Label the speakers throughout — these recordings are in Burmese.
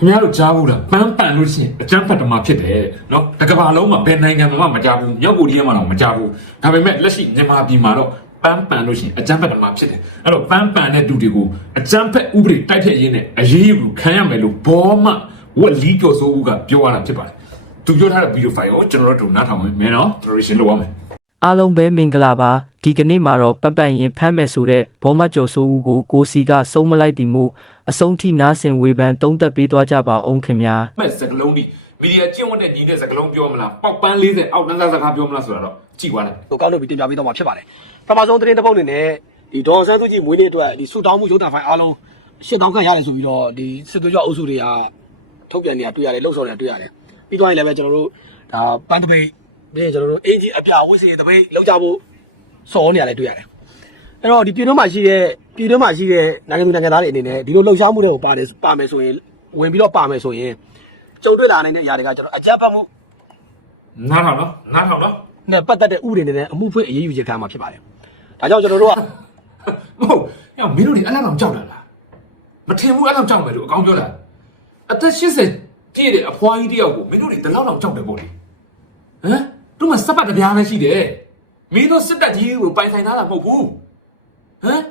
Speaker 1: ခင်ဗျားတို့ကြားဘူးလားပန်းပန်လို့ရှိရင်အကြမ်းဖက်ဓမ္မဖြစ်တယ်နော်တကဘာလုံးမှာဘယ်နိုင်ငံမှာမှမကြားဘူးမြောက်ကိုရီးယားမှာတော့မကြားဘူးဒါပေမဲ့လက်ရှိမြန်မာပြည်မှာတော့ပန်းပန်လို့ရှိရင်အကြမ်းဖက်ဓမ္မဖြစ်တယ်အဲ့တော့ပန်းပန်တဲ့သူတွေကိုအကြမ်းဖက်ဥပဒေတိုက်ဖျက်ရင်းနဲ့အရေးယူခံရမယ်လို့ဘောမဝက်လီကျော်စိုးဦးကပြောရတာဖြစ်ပါတယ်သူပြောထားတဲ့ဗီဒီယိုဖိုင်ကိုကျွန်တော်တို့နားထောင်မယ်နော် translation လုပ်ရမယ်
Speaker 2: အားလုံးပဲမင်္ဂလာပါဒီကနေ့မှာတော့ပတ်ပတ်ရင်ဖမ်းမယ်ဆိုတဲ့ဘောမကျော်စိုးဦးကိုကိုစီကစုံမလိုက်တည်မှုအဆုံးထိနားဆင်ဝေဖန်တုံးသက်ပေးသွားကြပါအောင်ခင်ဗျာ
Speaker 1: မဲ့စကလုံးဒီမီဒီယာကျင့်ဝတ်တဲ့ညီတဲ့စကလုံးပြောမလားပေါက်ပန်း40အောက်တန်းစားစကားပြောမလားဆိုတာတော့ကြည့်သွားတယ်
Speaker 3: ဟိုကောက်လို့ပြီးတင်ပြပေးတော့မှာဖြစ်ပါတယ်ပထမဆုံးသတင်းတစ်ပုဒ်အနေနဲ့ဒီဒေါ်ဆန်းစုကြည်မွေးနေ့အတွက်ဒီဆူတောင်းမှုရုပ်သံဖိုင်အားလုံးရှစ်တောင်းခန့်ရတယ်ဆိုပြီးတော့ဒီစစ်သွေးကြွအုပ်စုတွေကထုတ်ပြန်နေတာတွေ့ရတယ်လှုပ်ဆောင်နေတာတွေ့ရတယ်ပြီးတော့ရင်လည်းပဲကျွန်တော်တို့ဒါပန်းတပိတ် ပြီးရင်ကျွန်တော်တို့အင်ဂျင်အပြာဝစ်စီတပိတ်လောက်ကြဖို့စော်နေရတယ်တွေ့ရတယ်အဲ့တော့ဒီပြည်တွင်းမှာရှိတဲ့ပြည်တွင်းမှာရှိတဲ့နိုင်ငံသူနိုင်ငံသားတွေအနေနဲ့ဒီလိုလှုပ်ရှားမှုတွေကိုပါတယ်ပါမယ်ဆိုရင်ဝင်ပြီးတော့ပါမယ်ဆိုရင်ကြုံတွေ့လာနိုင်တဲ့အရာတွေကကျွန်တော်အကြမ်းဖက်မှု
Speaker 1: နားထောင်နော်နားထောင်နော်
Speaker 3: နဲ့ပတ်သက်တဲ့ဥပဒေတွေနဲ့အမှုဖွင့်အရေးယူချက်ခံမှာဖြစ်ပါတယ်ဒါကြောင့်ကျွန်တော်တို့က
Speaker 1: မဟုတ်ညမင်းတို့တွေအဲ့လောက်ကြောက်တာလားမထင်ဘူးအဲ့လောက်ကြောက်မယ်လို့အကောင်ပြောတာအသက်80ပြည့်တဲ့အဖွားကြီးတယောက်ကိုမင်းတို့တွေဒီလောက်လောက်ကြောက်တယ်ပေါ့လေဟမ် တို့မှစပတ်တပြားပဲရှိတယ်မင်းတို့စစ်တပ်ကြီးကိုပိုင်ဆိုင်ထားတာမဟုတ်ဘူးဟမ်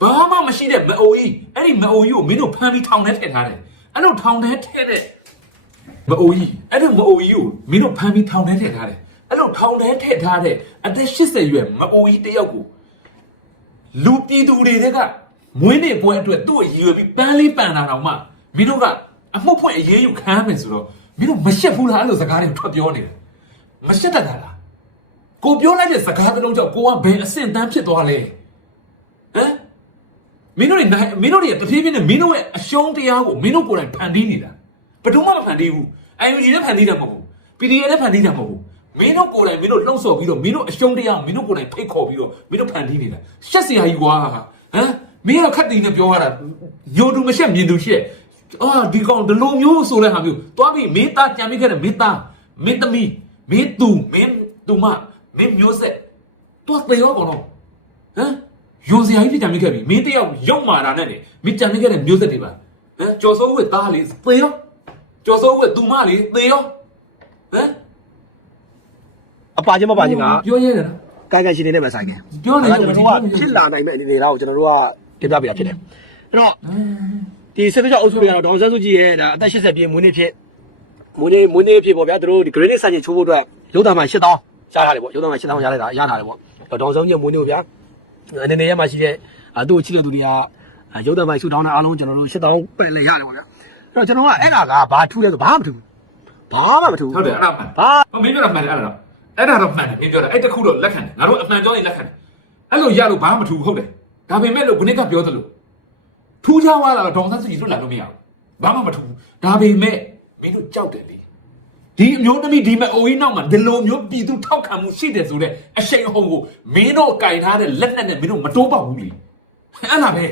Speaker 1: ဘာမှမရှိတဲ့မအိုကြီးအဲ့ဒီမအိုကြီးကိုမင်းတို့ဖမ်းပြီးထောင်ထဲထည့်ထားတယ်အဲ့လိုထောင်ထဲထည့်တဲ့မအိုကြီးအဲ့လိုမအိုကြီးကိုမင်းတို့ဖမ်းပြီးထောင်ထဲထည့်ထားတယ်အဲ့လိုထောင်ထဲထည့်ထားတဲ့အသက်80ရွယ်မအိုကြီးတယောက်ကိုလူပြည်သူတွေကမွေးနေ့ပွဲအတွက်သူ့ကိုရည်ရွယ်ပြီးပန်းလေးပန်တာတော့မှမင်းတို့ကအမှုဖွင့်အရေးယူခံရမယ်ဆိုတော့မင်းတို့မရှက်ဘူးလားအဲ့လိုစကားတွေထွက်ပြောနေတယ် မရှက်တတ်တာလားကိုပြောလိုက်တဲ့စကားတစ်လုံးကြောင့်ကိုကဘယ်အဆင့်တန်းဖြစ်သွားလဲဟမ်မင်းတို့တွေနိုင်မင်းတို့တွေကတဖြည်းဖြည်းနဲ့မင်းတို့ရဲ့အရှုံးတရားကိုမင်းတို့ကိုယ်တိုင်ဖန်တီးနေတာဘယ်သူမှမဖန်တီးဘူး IUG နဲ့ဖန်တီးတာမဟုတ်ဘူး PDA နဲ့ဖန်တီးတာမဟုတ်ဘူးမင်းတို့ကိုယ်တိုင်မင်းတို့လှုပ်ဆော်ပြီးတော့မင်းတို့အရှုံးတရားကိုမင်းတို့ကိုယ်တိုင်ဖိတ်ခေါ်ပြီးတော့မင်းတို့ဖန်တီးနေတာရှက်စရာကြီးကွာဟမ်မင်းကခက်တီနဲ့ပြောရတာညိုတူမရှက်မြင်သူရှက်အာဒီကောင်ဒီလိုမျိုးဆိုတဲ့ဟာမျိုးသွားပြီးမင်းသားကြံမိခဲ့တဲ့မင်းသားမင်းသမီး မင်းသူမင်းသူမမင်းမျိုးဆက်တော့တေရောကောင်တော့ဟမ်ယုံစရာကြီးဖြစ်ကြမိခဲ့ပြီမင်းတယောက်ရုံမာတာနဲ့နေမင်းကြံမိခဲ့တဲ့မျိုးဆက်တွေပါဟမ်ကျော်စိုးဝက်သားလေးသေရောကျော်စိုးဝက်သူမလေးသေရောဟမ်
Speaker 3: အပါချင်းမပါချင်းက
Speaker 1: ပြောရဲတယ်နော်
Speaker 3: ကိုင်ကိုင်ရှင်နေနဲ့ပဲဆိုင်တယ်
Speaker 1: ပြောနေ
Speaker 3: ဒါ
Speaker 1: လို့
Speaker 3: ကျွန်တော်တို့ကဖြစ်လာနိုင်မဲ့အနေနဲ့တော့ကျွန်တော်တို့ကတင်ပြပေးတာဖြစ်တယ်အဲ့တော့ဒီစစ်တပ်အုပ်စုတွေကတော့ဒေါန်ဆန်းစုကြည်ရဲ့ဒါအသက်80ပြည့်မွေးနေ့ဖြစ် မွေးနေ့မွေးနေ့ဖြစ်ပေါ့ဗျာသူတို့ဒီ grade စံချိန်ချိုးဖို့အတွက်ရုပ်သံမှာ8000ရထားတယ်ပေါ့ရုပ်သံမှာ8000ရလိုက်တာရထားတယ်ပေါ့ဒေါန်ဆန်းစုကြည်မွေးနေ့ကိုဗျာအနေနဲ့ရမှာရှိတဲ့သူ့ကိုချစ်တဲ့သူတွေကရုပ်သံမှာဆူတောင်းတာအားလုံးကျွန်တော်တို့8000ပဲ့လဲရတယ်ပေါ့ဗျာအဲ့တော့ကျွန်တော်ကအဲ့ဒါကဘာထူးလဲဆိုဘာမှမထူးဘာမှမထူး
Speaker 1: ဟုတ်တယ်အဲ့ဒါမှန်
Speaker 3: ဘာ
Speaker 1: ဟောမင်းပြောတာမှန်တယ်အဲ့ဒါတော့အဲ့ဒါတော့မှန်တယ်မင်းပြောတာအဲ့တခုတော့လက်ခံတယ်ငါတို့အမှန်ကြောရင်လက်ခံတယ်အဲ့လိုရလို့ဘာမှမထူဟုတ်တယ်ဒါပေမဲ့လို့ခုနကပြောသလိုထူးခြားသွားတာတော့ဒေါန်ဆန်းစုကြည်လွတ်လာလို့မရဘူးဘာမှမထူဒါပေမဲ့ မင်းတို့ကြောက်တယ်လေဒီအမျိုးသမီးဒီမဲ့အိုကြီးနောက်မှာဒီလိုမျိုးပြည်သူထောက်ခံမှုရှိတယ်ဆိုတဲ့အရှိန်အဟုန်ကိုမင်းတို့ကင်ထားတဲ့လက်နက်နဲ့မင်းတို့မတိုးပေါက်ဘူးလေအဲ့ဒါပဲ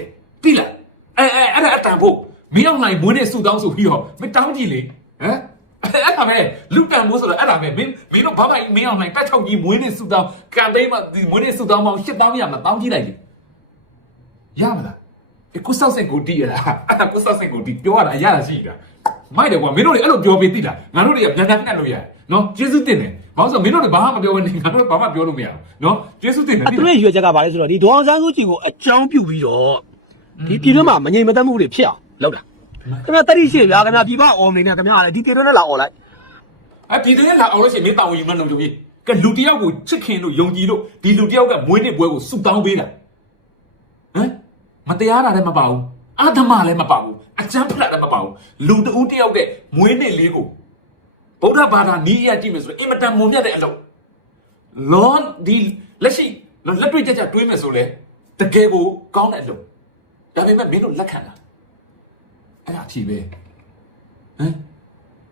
Speaker 1: တိလားအဲအဲအဲ့ဒါအတန်ဖို့မင်းအောင်နိုင်မွေးနဲ့ဆူတောင်းဆိုပြီးတော့မတောင်းကြည့်လေဟမ်အဲ့ဒါပဲလူတန်မိုးဆိုတော့အဲ့ဒါပဲမင်းမင်းတို့ဘာမှမင်းအောင်နိုင်တက်ချောက်ကြီးမွေးနဲ့ဆူတောင်းကမ်ပိန်းမှာဒီမွေးနဲ့ဆူတောင်းပေါင်း8000ရမှာတောင်းကြည့်လိုက်လေရမလားဒီကုဆောက်စင်ကိုတီးရလားအဲ့ဒါကုဆောက်စင်ကိုတီးပြောရတာအရတာရှိတာ မိုက်တယ်ကွာမင်းတို့တွေအဲ့လိုပြောပေးသိလားငါတို့တွေကပြန်ပြန်နှက်လို့ရတယ်နော်ကျေးဇူးတင်တယ်ဘာလို့ဆိုမင်းတို့တွေဘာမှမပြောဘဲနေငါတို့ဘာမှပြောလို့မရဘူးနော်ကျေးဇူးတင်တယ်
Speaker 3: သူတို့ရဲ့ရွေချက်ကဘာလဲဆိုတော့ဒီဒေါအောင်ဆန်းစုကြည်ကိုအကြောင်းပြုပြီးတော့ဒီပြည်တွင်းမှာမငြိမ်မသက်မှုတွေဖြစ်အောင်လုပ်တာခင်ဗျာတတိရှိဗျာခင်ဗျာပြည်ပအော်မနေနဲ့ခင်ဗျာလည်းဒီတေတွန်းနဲ့လာအော်လိုက်
Speaker 1: အပြည်တဲ့လာအောင်လို့ရှိရင်မင်းတာဝန်ယူမှလုံကြပြီကဲလူတယောက်ကိုချစ်ခင်လို့ယုံကြည်လို့ဒီလူတယောက်ကမွေးနေ့ပွဲကိုစုတောင်းပေးတာဟမ်မတရားတာလည်းမပါဘူး အာဓမလည်းမပါဘူးအကျမ်းဖတ်လည်းမပါဘူးလူတဦးတယောက်တဲ့မွေးနေ့လေးကိုဗုဒ္ဓဘာသာနီးရကြည့်မယ်ဆိုရင်အင်မတန်မုံမြတ်တဲ့အလုပ်လောဒီလက်ရှိလက်တွေ့ကြကြတွေးမယ်ဆိုလဲတကယ်ကိုကောင်းတဲ့အလုပ်ဒါပေမဲ့မင်းတို့လက်ခံလားအဲ့ဒါအထီးပဲဟမ်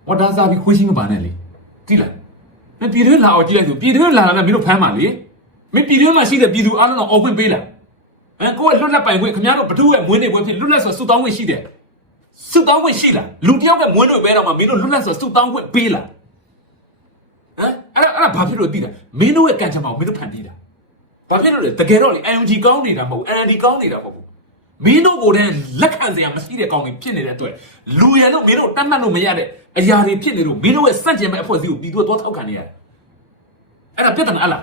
Speaker 1: ဝတ်သားစားပြီးခွေးချင်းမပါနဲ့လေတိလားမင်းပြည်တွင်းလာအောင်ကြည့်လိုက်ဆိုပြည်တွင်းလာတာနဲ့မင်းတို့ဖမ်းပါလေမင်းပြည်တွင်းမှာရှိတဲ့ပြည်သူအားလုံးတော့အော်ခွင့်ပေးလား အဲကိုယ့်ရဲ့လွတ်လပ်ပိုင်ခွင့်ခင်ဗျားတို့ဘသူ့ရဲ့မွေးနေ့ပွဲဖြစ်လွတ်လပ်ဆိုစုတောင်းခွင့်ရှိတယ်စုတောင်းခွင့်ရှိလားလူတစ်ယောက်ကမွေးနေ့ပွဲတော့မှမင်းတို့လွတ်လပ်ဆိုစုတောင်းခွင့်ပေးလားဟမ်အဲ့ဒါအဲ့ဒါဘာဖြစ်လို့တိလားမင်းတို့ရဲ့ကံကြမ္မာကိုမင်းတို့ဖန်တီးတာဘာဖြစ်လို့လဲတကယ်တော့လေ IUG ကောင်းနေတာမဟုတ်ဘူး NLD ကောင်းနေတာမဟုတ်ဘူးမင်းတို့ကိုယ်တည်းလက်ခံစရာမရှိတဲ့ကောင်တွေဖြစ်နေတဲ့အတွက်လူရန်လို့မင်းတို့တတ်မှတ်လို့မရတဲ့အရာတွေဖြစ်နေလို့မင်းတို့ရဲ့စန့်ကျင်မဲ့အဖွဲ့အစည်းကိုပြီးတော့တော့ထောက်ခံနေရတယ်အဲ့ဒါပြဿနာအလား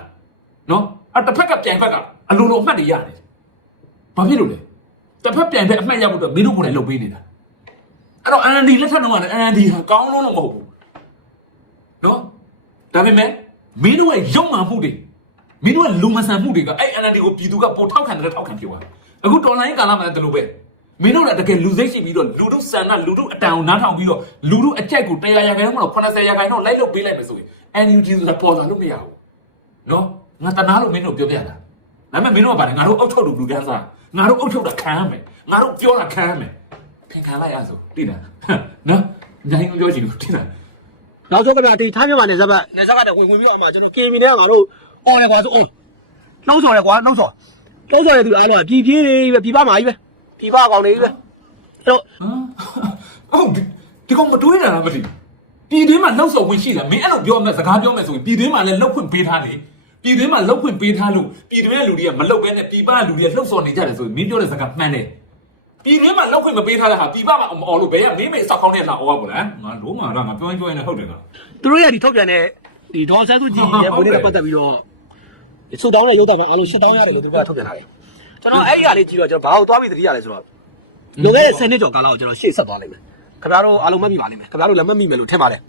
Speaker 1: နော်အတစ်ဖက်ကပြန်ဖက်ကအလိုလိုအမှတ်တွေရတယ် ဘာဖြစ်လို့လဲတစ်ဖက်ပြန်ဖက်အမှတ်ရဖို့အတွက်မင်းတို့ကိုယ်တိုင်လုပ်ပေးနေတာအဲ့တော့ NLD လက်ထက်တော့ကလည်း NLD ဟာကောင်းလုံးတော့မဟုတ်ဘူးနော်ဒါပေမဲ့မင်းတို့ရဲ့ရုံမှန်မှုတွေမင်းတို့ရဲ့လူမဆန်မှုတွေကအဲ့ NLD ကိုပြည်သူကပိုထောက်ခံတယ်ထောက်ခံဖြစ်သွားအခုတော်လိုင်းကာလမှာလည်းဒီလိုပဲမင်းတို့လည်းတကယ်လူစိတ်ရှိပြီးတော့လူတို့ဆန္ဒလူတို့အတန်ကိုနားထောင်ပြီးတော့လူတို့အကြိုက်ကို100ရာခိုင်နှုန်းမလို့80ရာခိုင်နှုန်းလိုက်လုပ်ပေးလိုက်မယ်ဆိုရင် NUG ဆိုတာပေါ်လာလို့မရဘူးနော်ငါတနာလို့မင်းတို့ပြောပြတာဒါပေမဲ့မင်းတို့ကဗါတယ်ငါတို့အုတ်ထုတ်လို့လူတန်းစား ငါတို့အုတ်ထုတ်တာခံရမယ်ငါတို့ပြောတာခံရမယ်ဖင်ခံလိုက်ရဆိုတိတာနော်နိုင်ပြောချင်လို့တိတာ
Speaker 3: နောက်ဆုံးကဗျာဒီထားမြန်မာနယ်စပ်ဘက်နယ်စပ်ကနေဝင်ဝင်ပြီးတော့အမှကျွန်တော် KB နဲ့ကငါတို့အော်တယ်ကွာဆိုအော်နှောက်ဆော်တယ်ကွာနှောက်ဆော်နှောက်ဆော်တဲ့သူအားလုံးကပြည်ပြေးတွေပဲပြည်ပမှာကြီးပဲပြည်ပကောင်တွေကြီးပဲအဲ့တော့
Speaker 1: ဟမ်အော်ဒီဒီကောင်မတွေးတာလားမသိဘူးပြည်တွင်းမှာလှုပ်ဆော်ဝင်ရှိတာမင်းအဲ့လိုပြောမဲ့စကားပြောမဲ့ဆိုရင်ပြည်တွင်းမှာလည်းလှုပ်ခွင့်ပေးထားလေ ပြည်တွင်းမှာလှုပ်ခွင့်ပေးထားလို့ပြည်တွင်းရဲ့လူတွေကမလှုပ်ဘဲနဲ့ပြည်ပကလူတွေကလှုပ်ဆော်နေကြတယ်ဆိုရင်မင်းပြောတဲ့စကားမှန်တယ်ပြည်တွင်းမှာလှုပ်ခွင့်မပေးထားတဲ့ဟာပြည်ပမှာမအော်လို့ဘယ်ကမင်းမေစောက်ကောင်းတဲ့လာအော်ပါလားငါလုံးမာတော့ငါပြောရင်ပြောရင်လည်းဟုတ်တယ်ကွာ
Speaker 3: သူတို့ရဲ့ဒီထုတ်ပြန်တဲ့ဒီဒေါ်ဆန်းစုကြည်ရဲ့ဝင်နေတဲ့ပတ်သက်ပြီးတော့စုတောင်းတဲ့ရုပ်သံအားလုံးရှစ်တောင်းရတယ်လို့သူကထုတ်ပြန်လာတယ်ကျွန်တော်အဲ့ဒီဟာလေးကြည့်တော့ကျွန်တော်ဘာလို့သွားပြီးသတိရလဲဆိုတော့လွန်ခဲ့တဲ့10နှစ်ကျော်ကာလကိုကျွန်တော်ရှေ့ဆက်သွားလိုက်မယ်ခင်ဗျားတို့အားလုံးမှတ်မိပါလိမ့်မယ်ခင်ဗျားတို့လည်းမှတ်မိမယ်လို့ထင်ပါတယ်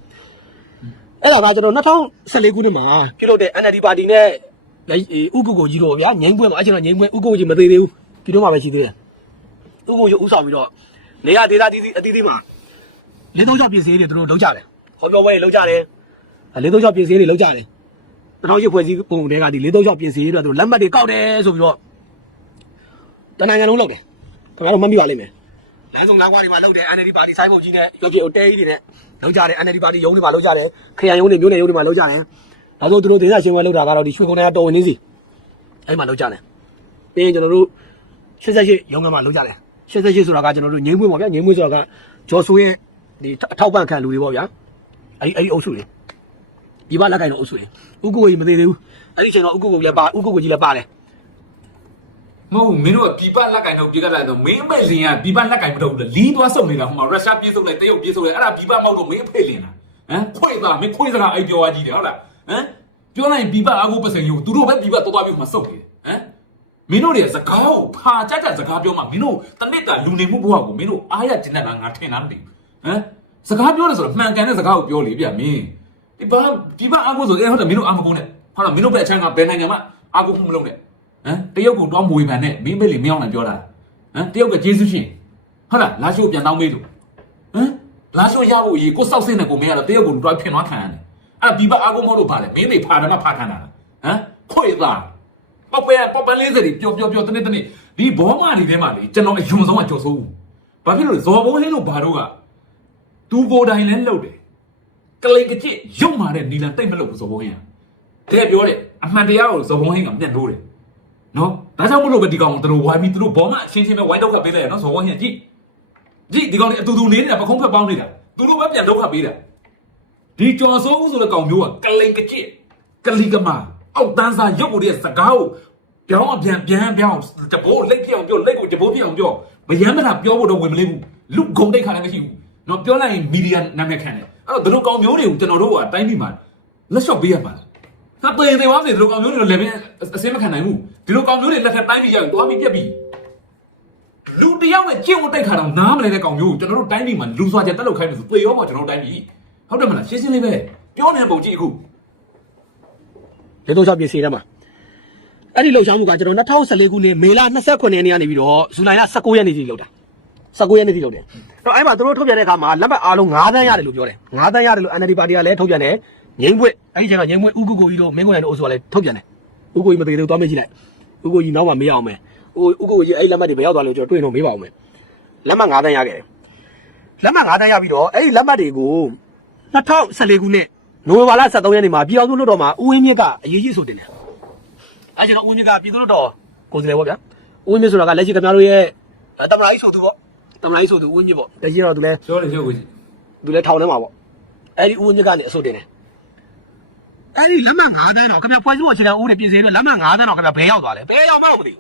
Speaker 3: အဲ့ဒါကကျွန်တော်2014ခုနှစ်မှာပြုလုပ်တဲ့ NLD ပါတီနဲ့ဥက္ကုကိုကြီးတို့ဗျာငိမ့်ပွဲမှာအကျွန်တော်ငိမ့်ပွဲဥက္ကုကြီးမသေးသေးဘူးပြီးတော့မှပဲရှိသေးတယ်ဥက္ကုကြီးဥဆောင်ပြီးတော့နေရဒေသတီးတီးအတီးတီးမှာလေးသုံးချောက်ပြည်စည်းတွေသူတို့လုပ်ကြတယ်ဟောပြောပွဲတွေလုပ်ကြတယ်လေးသုံးချောက်ပြည်စည်းတွေလုပ်ကြတယ်တထောင်ရှိဖွဲ့စည်းပုံတွေကဒီလေးသုံးချောက်ပြည်စည်းတွေသူတို့လက်မှတ်တွေကောက်တယ်ဆိုပြီးတော့တနင်္ဂနွေလုံးလုပ်တယ်ခင်ဗျားတို့မှတ်မိပါလိမ့်မယ် လမ်းဆောင်လမ်းကွာတွေမှာလုပ်တယ် NLD ပါတီဆိုင်ဘုတ်ကြီးနဲ့ရုပ်ပြိုတဲကြီးတွေနဲ့လုပ်ကြတယ် NLD ပါတီရုံးတွေမှာလုပ်ကြတယ်ခရိုင်ရုံးတွေမြို့နယ်ရုံးတွေမှာလုပ်ကြတယ်ဒါဆိုသူတို့ဒေသရှင်ပွဲလုပ်တာကတော့ဒီရွှေကုန်းထဲကတော်ဝင်နေစီအဲ့မှာလုပ်ကြတယ်ပြီးရင်ကျွန်တော်တို့88ရုံးကမှလုပ်ကြတယ်88ဆိုတာကကျွန်တော်တို့ငိမ့်မွေးပေါ့ဗျာငိမ့်မွေးဆိုတာကဂျော်ဆိုရဲ့ဒီအထောက်ပံ့ခံလူတွေပေါ့ဗျာအဲ့အဲ့အုပ်စုတွေဒီဘလက်ကင်တော့အုပ်စုတွေဥက္ကုကြီးမသေးသေးဘူးအဲ့ဒီချိန်တော့ဥက္ကုကိုလည်းပါဥက္ကုကြီးလည်းပါတယ်
Speaker 1: မဟုတ်ဘူးမင်းတို့ကပြပလက်ကင်တော့ပြေကလိုက်တော့မင်းအမေလင်ကပြပလက်ကင်မတော့ဘူးလီးသွားစုံနေတာဟိုမှာရုရှားပြေးစုံလိုက်တရုတ်ပြေးစုံလိုက်အဲ့ဒါပြပမဟုတ်တော့မင်းအဖေလင်လားဟမ်ခွေသားမင်းခွေစကားအဲ့ပြောသွားကြည့်တယ်ဟုတ်လားဟမ်ပြောလိုက်ပြပအကူပစံယူသူတို့ပဲပြပတော်တော်ပြီးမှစုံနေတယ်ဟမ်မင်းတို့တွေကစကားကိုဖာကြကြစကားပြောမှမင်းတို့တနစ်တာလူနေမှုဘဝကိုမင်းတို့အားရကျင်တဲ့လားငါထင်တာမသိဘူးဟမ်စကားပြောတယ်ဆိုတော့မှန်ကန်တဲ့စကားကိုပြောလေဗျမင်းဒီဘာဒီဘာအကူဆိုအဲ့ဟုတ်တယ်မင်းတို့အာမကုန်နဲ့ဟုတ်လားမင်းတို့ပဲအချမ်းကဘယ်နိုင်ငံမှာအာကူမှုမလုပ်နဲ့ ဟမ်တရုတ်ကိုတောင်းမွေပန်နဲ့မင်းမေလေးမင်းအောင်လည်းပြောတာဟမ်တရုတ်ကကျေးဇူးရှင်ဟုတ်လားလာရှိုးပြန်တောင်းမေးလို့ဟမ်လာရှိုးရဖို့အရေးကိုစောက်စင်းနဲ့ကိုမင်းကတော့တရုတ်ကိုတွားဖြစ်သွားခံရတယ်အဲ့ဒီဘအာကုမဟုတ်လို့ပါတယ်မင်းမေဖာတယ်မဖာခံတာဟမ်ခွေသားပပယ်ပပလေးစရီပျော်ပျော်ပျော်တနေ့တနေ့ဒီဘောမတွေထဲမှာလေကျွန်တော်အယုံဆုံးကကြော်စိုးဘူးဘာဖြစ်လို့လဲဇော်ဘုံဟင်းလို့ဘာတို့ကသူကိုယ်တိုင်လဲလှုပ်တယ်ကလိန်ကကြစ်ရုပ်မာတဲ့နီလန်တိတ်မလို့ဘူးဇော်ဘုံဟင်းကတဲ့ပြောတယ်အမှန်တရားကိုဇော်ဘုံဟင်းကမျက်နှိုးတယ် နော်ဒါကြောင့်မလို့ပဲဒီကောင်ကိုသူတို့ဝိုင်းပြီးသူတို့ဘောမအချင်းချင်းပဲဝိုင်းဒုက္ခပေးလိုက်ရနော်ဇော်ဝင်းဟင်ကြည့်ကြည့်ဒီကောင်တွေအတူတူနေနေတာပခုံးဖက်ပေါင်းနေတာသူတို့ပဲပြန်ဒုက္ခပေးတာဒီကြော်စိုးဦးဆိုတဲ့ကောင်မျိုးကကလိန်ကကြစ်ကလီကမာအောက်တန်းစားရုပ်ကိုတည်းစကားကိုပြောင်းအပြန်ပြန်ပြောင်းတဘိုးလက်ပြအောင်ပြောလက်ကိုတဘိုးပြအောင်ပြောမယမ်းမတာပြောဖို့တော့ဝင်မလေးဘူးလူဂုံတိတ်ခါလည်းမရှိဘူးနော်ပြောလိုက်ရင်မီဒီယာနာမည်ခံတယ်အဲ့တော့ဒီလိုကောင်မျိုးတွေကိုကျွန်တော်တို့ကတိုင်းပြည်မှာလက်လျှော့ပေးရမှာ လားဟာတေတေဝါစေဒီလိုကောင်မျိုးတွေလည်းလည်းအစင်းမခံနိုင်ဘူးဒီလိုကောင်မျိုးတွေလက်ထက်တိုင်းပြည်ရောက်သွားပြီးပြက်ပြီးလူတယောက်နဲ့ကြင့်ဝတ်တိုက်ခါတော့နားမလဲတဲ့ကောင်မျိုးကိုကျွန်တော်တို့တိုင်းပြည်မှာလူစွာချက်တက်လောက်ခိုင်းလို့ဆိုသေရောပေါ့ကျွန်တော်တို့တိုင်းပြည်ဟုတ်တယ်မလားရှင်းရှင်းလေးပဲပြောနေတဲ့ပုံကြည့်အခု
Speaker 3: လေသုံးချောက်ပြည်စည်းထဲမှာအဲ့ဒီလှုပ်ရှားမှုကကျွန်တော်2014ခုနှစ်မေလ29ရက်နေ့ကနေပြီးတော့ဇူလိုင်လ19ရက်နေ့ထိလုပ်တာ19ရက်နေ့ထိလုပ်တယ်အဲ့တော့အဲ့မှာသူတို့ထုတ်ပြန်တဲ့အခါမှာလက်မှတ်အားလုံး9သန်းရတယ်လို့ပြောတယ်9သန်းရတယ်လို့ NLD ပါတီကလည်းထုတ်ပြန်တယ် ငိမ့်ဘွဲ့အဲ့ဒီချိန်ကငိမ့်ဘွဲ့ဥကုကိုကြီးတို့မင်းကိုနိုင်တို့အုပ်စုကလည်းထုတ်ပြန်တယ်ဥကုကြီးမသေးသေးဘူးသွားမေးကြည့်လိုက်ဥကုကြီးနောက်မှမေးအောင်မယ်ဥဥကုကြီးအဲ့လက်မှတ်တွေဘယ်ရောက်သွားလဲကျွန်တော်တွေ့ရင်တော့မေးပါအောင်မယ်လက်မှတ်9သန်းရခဲ့တယ်လက်မှတ်9သန်းရပြီးတော့အဲ့ဒီလက်မှတ်တွေကို2014ခုနှစ်နိုဝင်ဘာလ23ရက်နေ့မှာပြည်အောင်စုလွှတ်တော်မှာဦးဝင်းမြင့်ကအရေးကြီးဆိုတင်တယ်အဲကျွန်တော်ဦးမြင့်ကပြည်သူ့တော်ကိုယ်စားလှယ်ပေါ့ဗျာဦးမြင့်ဆိုတာကလက်ရှိခင်ဗျားတို့ရဲ့တမနာကြီးဆိုသူပေါ့တမနာကြီးဆိုသူဦးမြင့်ပေါ့တကြီးတော့သူလဲ
Speaker 1: ပြောတယ်ပြောကိုကြည့်
Speaker 3: သူလဲထောင်ထဲမှာပေါ့အဲ့ဒီဦးမြင့်ကနေအဆုတ်တင်တယ် အဲ့ဒီလက်မှတ်9တန်းတော့ခင်ဗျာဖွဲ့စည်းပုံအခြေခံဦးတွေပြင်ဆင်ပြီးလက်မှတ်9တန်းတော့ခင်ဗျာဘယ်ရောက်သွားလဲဘယ်ရောက်မှမသိဘူး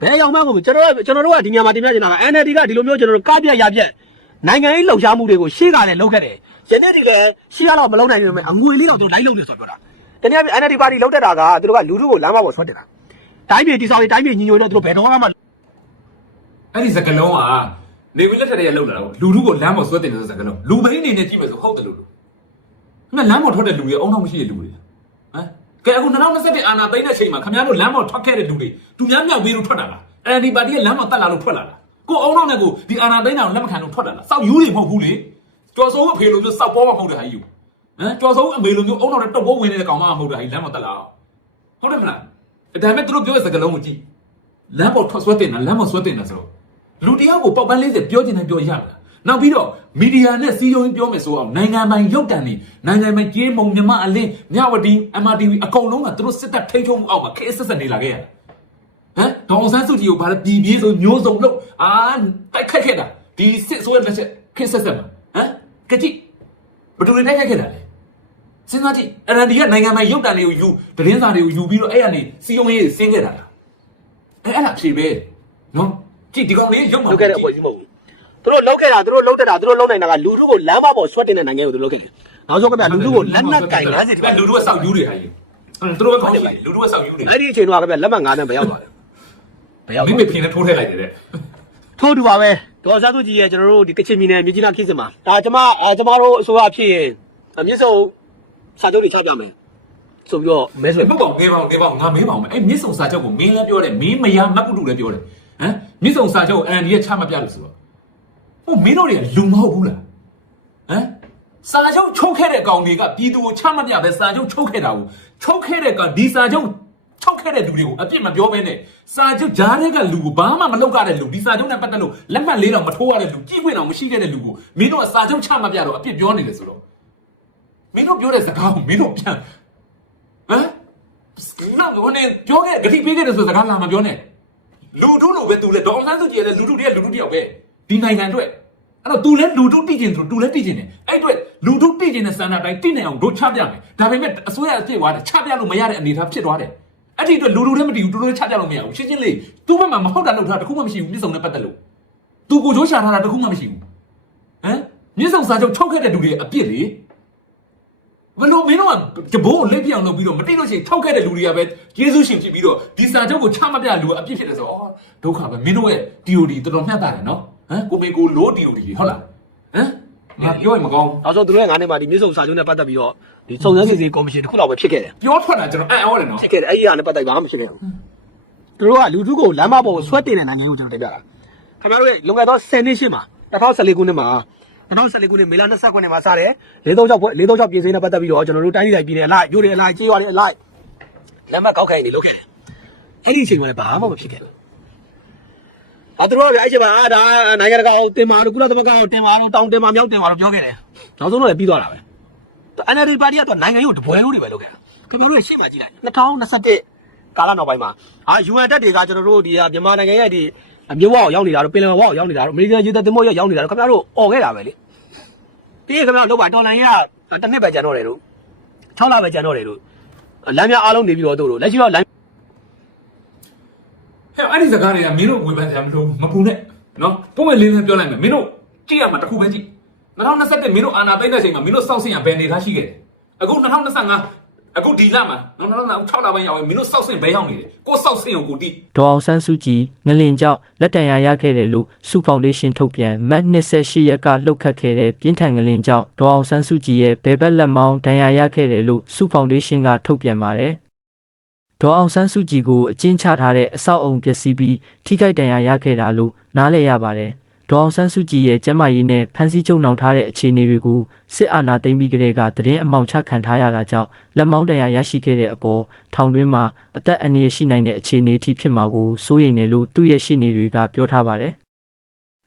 Speaker 3: ဘယ်ရောက်မှကိုကျွန်တော်တို့ကျွန်တော်တို့ကဒီညမှာတင်ပြနေတာက NLD ကဒီလိုမျိုးကျွန်တော်တို့ကားပြက်ရပြက်နိုင်ငံရေးလှုပ်ရှားမှုတွေကိုရှေ့ကလည်းလုပ်ခဲ့တယ်ယနေ့ဒီလည်းရှေ့ကတော့မလုပ်နိုင်ဘူးမဲ့အငွေလေးတော့သူတို့လိုက်လုပ်နေဆိုတော့ပြောတာတနည်းအားဖြင့် NLD ပါတီလုပ်တတ်တာကသူတို့ကလူထုကိုလမ်းမပေါ်ဆွဲတင်တာတိုင်းပြည်တိဆောက်ရေးတိုင်းပြည်ညီညွတ်ရေးတော့သူတို့ဘယ်တော့မှ
Speaker 1: အဲ့ဒီစကလုံးကနေဝင်လက်ထက်တည်းရလောက်လာတော့လူလူကိုလမ်းပေါ်ဆွဲတင်နေတဲ့စကလုံးလူသိန်းအနေနဲ့ကြည့်မယ်ဆိုဟုတ်တယ်လို့လို့ ခမလမ်းပေါ်ထွက်တဲ့လူတွေအုံတော့မရှိတဲ့လူတွေဟမ်ကဲအခု2021အာနာသိန်းတဲ့ချိန်မှာခင်ဗျားတို့လမ်းပေါ်ထွက်ခဲ့တဲ့လူတွေသူများမြောက်ပြီးလို့ထွက်တာလားအဲ့ဒီပါတီကလမ်းပေါ်တက်လာလို့ထွက်လာတာကိုအုံတော့နဲ့ကိုဒီအာနာသိန်းတာကိုလက်မခံလို့ထွက်လာတာစောက်ယူတွေမဟုတ်ဘူးလေကျော်စိုးအဖေလိုမျိုးစောက်ပေါ်မဟုတ်တဲ့ဟာကြီးဟမ်ကျော်စိုးအမေလိုမျိုးအုံတော့နဲ့တုတ်ပေါ်ဝင်နေတဲ့ကောင်မမဟုတ်တဲ့ဟာကြီးလမ်းပေါ်တက်လာဟုတ်တယ်မလားဒါပေမဲ့သူတို့ပြောတဲ့စကလုံးကိုကြည့်လမ်းပေါ်ထွက်ဆွဲတင်တာလမ်းပေါ်ဆွဲတင်တာဆိုတော့လူတယောက်ကိုပေါက်ပန်း40ပြောချင်တယ်ပြောရတာ နောက်ပြီးတော့မီဒီယာနဲ့စီယုံပြောမယ်ဆိုအောင်နိုင်ငံပိုင်ရုပ်တံနေနိုင်ငံပိုင်ကြေးမုံမြမအလင်းမြဝတီ MRTV အကုန်လုံးကသူတို့စစ်တပ်ထိန်းချုပ်မှုအောက်မှာခေတ်ဆက်ဆက်နေလာခဲ့ရတာဟမ်ဒေါအောင်ဆန်းစုကြည်ကိုဗါလဲပြည်ပြေးဆိုမျိုးစုံလို့အာတိုက်ခတ်ခဲ့တာဒီစစ်ဆိုးရဲ့လက်ချက်ခေတ်ဆက်ဆက်မှာဟမ်ကကြည့်ဘယ်သူတွေတိုက်ခတ်ခဲ့တာလဲစဉ်းစားကြည့်အရန်ဒီကနိုင်ငံပိုင်ရုပ်တံတွေကိုယူသတင်းစာတွေကိုယူပြီးတော့အဲ့ရနေစီယုံရေးဆင်းခဲ့တာလားအဲ့အဲ့ဒါဖြေပဲနော်ကြည့်ဒီကောင်လေးရုပ်မှာ
Speaker 3: လုပ်ခဲ့တဲ့အဖွဲ့အစည်းမဟုတ်ဘူးသူ တို့လုပ်ခဲ့တာသူတို့လုပ်တတ်တာသူတို့လုပ်နိုင်တာကလူထုကိုလမ်းမပေါ်ဆွဲတင်တဲ့နိုင်ငံကိုသူလုပ်ခဲ့တယ်နောက်ဆုံးကဗျလူထုကိုလက်နက်ကင်လမ်းစီတ
Speaker 1: လူတို့ကစောက်ယူတွေဟာကြီးအဲ့သူတို့ကကောင်းတယ်လူတို့ကစောက်ယူတွေ
Speaker 3: အဲ့ဒီအချိန်တော့ကဗျလက်မှတ်9တန်းပဲရောက်သွားတယ်ပဲရောက်
Speaker 1: မိ
Speaker 3: သွား
Speaker 1: မဖြစ်နေထိုးထည့်လိုက်တယ်တဲ့
Speaker 3: ထိုးတူပါပဲဒေါ်စားသူကြီးရဲ့ကျွန်တော်တို့ဒီကချင်ပြည်နယ်မြကြီးနားဖြစ်စမှာဒါကျမအဲကျမတို့အစိုးရဖြစ်ရင်အမြင့်ဆုံးစာချုပ်တွေချပြမယ်ဆိုပြီးတော့မဲဆွဲ
Speaker 1: ဘုတ်ကောင်ငယ်ပေါင်းငယ်ပေါင်းငါမေးပါအောင်အဲ့မြစ်ဆုံစာချုပ်ကိုမင်းလည်းပြောတယ်မင်းမယားမတ်ကုတူလည်းပြောတယ်ဟမ်မြစ်ဆုံစာချုပ်အန်ဒီရဲ့ချမပြလို့ဆိုတော့ ဟိုမင်းတို့တွေကလူမဟုတ်ဘူးလားဟမ်စာချုပ်ချုပ်ခဲ့တဲ့ကောင်တွေကပြည်သူကိုချမပြပဲစာချုပ်ချုပ်ခဲ့တာကိုချုပ်ခဲ့တဲ့ကဒီစာချုပ်ချုပ်ခဲ့တဲ့လူတွေကိုအပြစ်မပြောဘဲနဲ့စာချုပ်ဂျားတဲ့ကလူကိုဘာမှမလုပ်ကြတဲ့လူဒီစာချုပ်နဲ့ပတ်သက်လို့လက်မှတ်လေးတော့မထိုးရတဲ့လူကြည့်ခွင့်တော့မရှိခဲ့တဲ့လူကိုမင်းတို့ကစာချုပ်ချမပြတော့အပြစ်ပြောနေတယ်ဆိုတော့မင်းတို့ပြောတဲ့စကားကိုမင်းတို့ပြန်ဟမ်နောက်ဟိုနေပြောခဲ့ဂတိပေးခဲ့တယ်ဆိုစကားလာမပြောနဲ့လူတို့လိုပဲသူလဲဒေါအောင်ဆန်းစုကြည်လည်းလူတို့တည်းလူတို့တယောက်ပဲဒီနိုင်ငံအတွက် အဲ့တော့ तू လဲလူတို့တည်ကျင်သူ तू လဲတည်ကျင်တယ်အဲ့အတွက်လူတို့တည်ကျင်တဲ့စံနာတိုင်းတည်နေအောင်တို့ချပြမယ်ဒါပေမဲ့အစိုးရအစ်စ်သွားတယ်ချပြလို့မရတဲ့အနေအထားဖြစ်သွားတယ်အဲ့ဒီအတွက်လူတို့လည်းမတည်ဘူးတို့လည်းချပြလို့မရဘူးရှင်းရှင်းလေး तू ဘက်မှာမဟုတ်တာလုပ်ထားတခုမှမရှိဘူးမြစ်စုံနဲ့ပတ်သက်လို့ तू ကိုကြိုးရှာထားတာတခုမှမရှိဘူးဟမ်မြစ်စုံစာချုပ်ထုတ်ခဲ့တဲ့လူတွေအပြစ်လေ ဘလို့မင်းတို့ကဘိုးကိုလက်ပြောင်လုပ်ပြီးတော့မတိလို့ရှိရင်ထောက်ခဲ့တဲ့လူတွေကပဲကျေးဇူးရှင်ဖြစ်ပြီးတော့ဒီစာချုပ်ကိုချမပြလူကအပြစ်ဖြစ်တယ်ဆိုတော့အော်ဒုက္ခပဲမင်းတို့ရဲ့ DOD တော်တော်မျှတတယ်နော် ဟမ်ကိုမေကိုလို DOD တွေဟုတ်လားဟမ်ငါပြောရင်မကောင်း
Speaker 3: နောက်ဆုံးသူတို့ရဲ့9နှစ်မှာဒီမြို့စုံစာချုပ်နဲ့ပတ်သက်ပြီးတော့ဒီစုံစမ်းစစ်ဆေးကော်မရှင်တစ်ခုလောက်ပဲဖြစ်ခဲ့တယ်
Speaker 1: ပြောထွက်တာကျွန်တော်အံ့ဩတယ်နော်
Speaker 3: ဖြစ်ခဲ့တယ်အဲ့ဒီဟာနဲ့ပတ်သက်ဘာမှမဖြစ်ခဲ့ဘူးသူတို့ကလူထုကိုလမ်းမပေါ်ဆွဲတင်တဲ့နိုင်ငံကိုကျွန်တော်တင်ပြတာခင်ဗျားတို့ရဲ့လွန်ခဲ့သော10နှစ်ရှင်းမှာ2014ခုနှစ်မှာ2014ခုနှစ်မေလ29ခုနှစ်မှာစတယ်436ပွဲ436ပြည်စင်းနဲ့ပတ်သက်ပြီးတော့ကျွန်တော်တို့တိုင်းပြည်တိုင်းပြည်နယ်အလိုက်မြို့တွေအလိုက်ကြေးရွာတွေအလိုက်လက်မှတ်ကောက်ခိုင်းနေလုပ်ခဲ့တယ်အဲ့ဒီအချိန်မှာလည်းဘာမှမဖြစ်ခဲ့ဘူး အတူတူပဲအဲ့ချိန်မှာအာဒါနိုင်ငံတကာကိုတင်မာလို့ကုလသမဂ္ဂကိုတင်မာလို့တောင်းတင်မာမြောက်တင်မာလို့ပြောခဲ့တယ်နောက်ဆုံးတော့လည်းပြီးသွားတာပဲ NLD ပါတီကတော့နိုင်ငံရေးကိုတပွဲလို့တွေပဲလုပ်ခဲ့တာခင်ဗျားတို့ရဲ့ရှေ့မှာကြည့်လိုက်2021ကာလနောက်ပိုင်းမှာအာ UN တက်တွေကကျွန်တော်တို့ဒီမြန်မာနိုင်ငံရဲ့ဒီအမျိုးဝါကိုရောက်နေတာတို့ပင်လယ်ဝါကိုရောက်နေတာတို့အမေရိကန်ရေတပ်သင်္ဘောရောက်ရောက်နေတာတို့ခင်ဗျားတို့អော်ခဲ့တာပဲလေပြီးရင်ခင်ဗျားတို့လောက်ပါတော်လိုင်းရတစ်နှစ်ပဲကျန်တော့တယ်တို့6လပဲကျန်တော့တယ်တို့လမ်းများအားလုံးနေပြီးတော့တို့လက်ရှိတော့လမ်း
Speaker 1: ဟဲ့အဲ့ဒီစကားတွေကမင်းတို့ဝေဖန်ကြမလို့မပူနဲ့နော်ပုံမဲ့လေးလေးပြောလိုက်မယ်မင်းတို့ကြည့်ရမှာတစ်ခုပဲကြည့်2021မင်းတို့အာနာသိမ့်တဲ့ချိန်မှာမင်းတို့စောက်စင်ရဘယ်နေသားရှိခဲ့တယ်အခု2025အခုဒီလမှာ2026လပိုင်းရောက်ရင်မင်းတို့စောက်စင်ဘယ်ရောက်နေတယ်ကိုစောက်စင်ကိုကိုတီး
Speaker 2: ဒေါ်အောင်ဆန်းစုကြည်ငလင်ကြောင့်လက်တံရရခဲ့တယ်လို့စုဖောင်ဒေးရှင်းထုတ်ပြန်မတ်28ရက်ကလှုပ်ခတ်ခဲ့တဲ့ပြင်းထန်ငလင်ကြောင့်ဒေါ်အောင်ဆန်းစုကြည်ရဲ့ဘယ်ဘက်လက်မောင်းဒဏ်ရာရခဲ့တယ်လို့စုဖောင်ဒေးရှင်းကထုတ်ပြန်ပါတယ် ဒေါ်အောင်ဆန်းစုကြည်ကိုအကျဉ်းချထားတဲ့အဆောက်အုံပျက်စီးပြီးထိခိုက်ဒဏ်ရာရခဲ့တာလို့နားလည်ရပါတယ်ဒေါ်အောင်ဆန်းစုကြည်ရဲ့ကျန်းမာရေးနဲ့ဖမ်းဆီးချုပ်နှောင်ထားတဲ့အခြေအနေတွေကိုစစ်အာဏာသိမ်းပြီးကတည်းကသတင်းအမှောင်ချခံထားရတာကြောင့်လက်မောင်းဒဏ်ရာရရှိခဲ့တဲ့အပေါ်ထောင်တွင်းမှာအသက်အန္တရာယ်ရှိနိုင်တဲ့အခြေအနေအထိဖြစ်မှာကိုစိုးရိမ်တယ်လို့သူ့ရဲ့ရှင်းနေတွေကပြောထားပါတယ်။